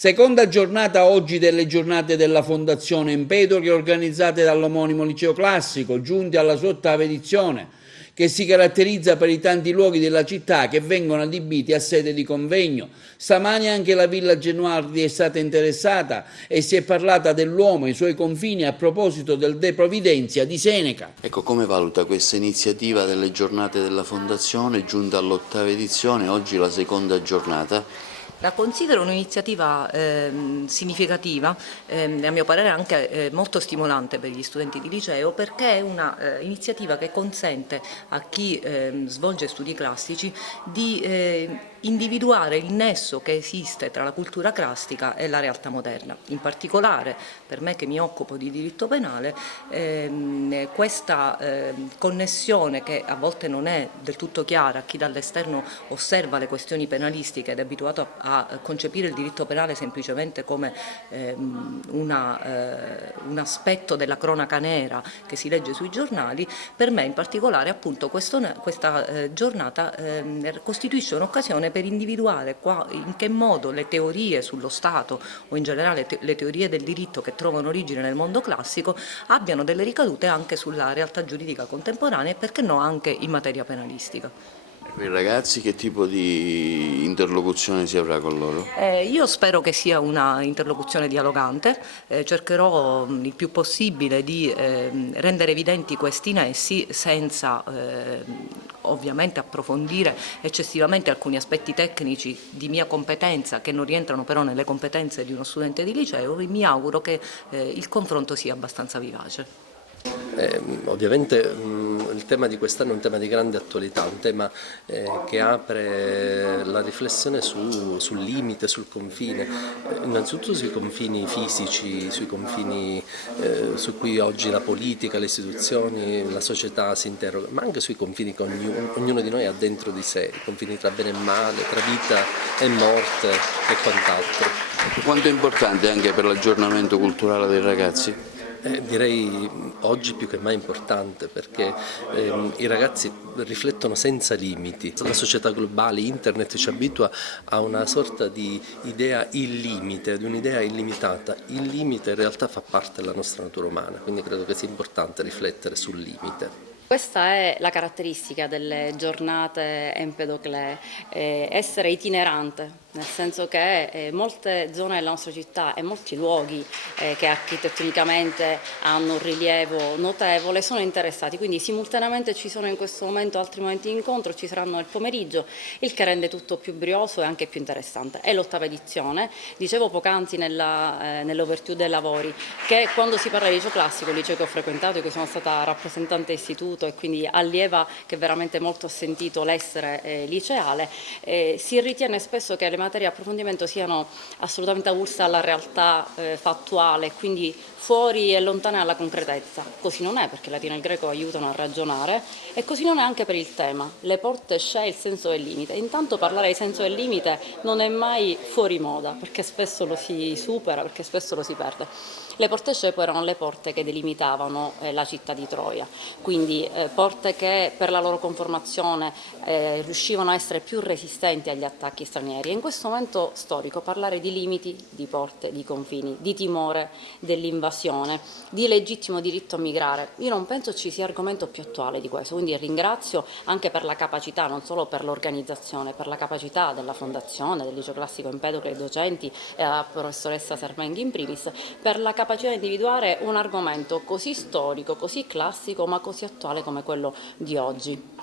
Seconda giornata oggi delle giornate della Fondazione Empedocle organizzate dall'omonimo Liceo Classico, giunti alla sua ottava edizione, che si caratterizza per i tanti luoghi della città che vengono adibiti a sede di convegno. Stamani anche la Villa Genuardi è stata interessata e si è parlata dell'uomo e i suoi confini a proposito del De Providentia di Seneca. Ecco, come valuta questa iniziativa delle giornate della Fondazione, giunta all'ottava edizione, oggi la seconda giornata? La considero un'iniziativa significativa, a mio parere anche molto stimolante per gli studenti di liceo, perché è una iniziativa che consente a chi svolge studi classici di individuare il nesso che esiste tra la cultura classica e la realtà moderna. In particolare, per me che mi occupo di diritto penale, questa connessione, che a volte non è del tutto chiara a chi dall'esterno osserva le questioni penalistiche ed è abituato a concepire il diritto penale semplicemente come un aspetto della cronaca nera che si legge sui giornali, per me in particolare appunto questa giornata costituisce un'occasione per individuare in che modo le teorie sullo Stato o in generale le teorie del diritto che trovano origine nel mondo classico abbiano delle ricadute anche sulla realtà giuridica contemporanea e perché no anche in materia penalistica. Per i ragazzi che tipo di interlocuzione si avrà con loro? Io spero che sia una interlocuzione dialogante, cercherò il più possibile di rendere evidenti questi nessi senza ovviamente approfondire eccessivamente alcuni aspetti tecnici di mia competenza che non rientrano però nelle competenze di uno studente di liceo. Mi auguro che il confronto sia abbastanza vivace. Ovviamente il tema di quest'anno è un tema di grande attualità, un tema che apre la riflessione sul limite, sul confine, innanzitutto sui confini fisici, sui confini su cui oggi la politica, le istituzioni, la società si interroga, ma anche sui confini che ognuno di noi ha dentro di sé, i confini tra bene e male, tra vita e morte e quant'altro. Quanto è importante anche per l'aggiornamento culturale dei ragazzi? Direi oggi più che mai importante, perché i ragazzi riflettono senza limiti. La società globale, internet ci abitua a una sorta di idea illimite, di un'idea illimitata. Il limite in realtà fa parte della nostra natura umana, quindi credo che sia importante riflettere sul limite. Questa è la caratteristica delle giornate Empedoclé, essere itinerante, nel senso che molte zone della nostra città e molti luoghi che architettonicamente hanno un rilievo notevole sono interessati, quindi simultaneamente ci sono in questo momento altri momenti di incontro, ci saranno nel pomeriggio, il che rende tutto più brioso e anche più interessante. È l'ottava edizione, dicevo poc'anzi nell'overview dei lavori, che quando si parla di liceo classico, il liceo che ho frequentato e che sono stata rappresentante istituto e quindi allieva che veramente molto ho sentito l'essere liceale, si ritiene spesso che le materie di approfondimento siano assolutamente avulse alla realtà fattuale, quindi fuori e lontane dalla concretezza. Così non è, perché il latino e il greco aiutano a ragionare, e così non è anche per il tema. Le porte c'è il senso del limite. Intanto parlare di senso del limite non è mai fuori moda, perché spesso lo si supera, perché spesso lo si perde. Le porte Scepo erano le porte che delimitavano la città di Troia, quindi porte che per la loro conformazione riuscivano a essere più resistenti agli attacchi stranieri. E in questo momento storico parlare di limiti, di porte, di confini, di timore dell'invasione, di legittimo diritto a migrare, io non penso ci sia argomento più attuale di questo, quindi ringrazio anche per la capacità, non solo per l'organizzazione, per la capacità della Fondazione, del Liceo Classico Empedocle, ai docenti e alla professoressa Sermenghi in primis, per la capacità di individuare un argomento così storico, così classico, ma così attuale come quello di oggi.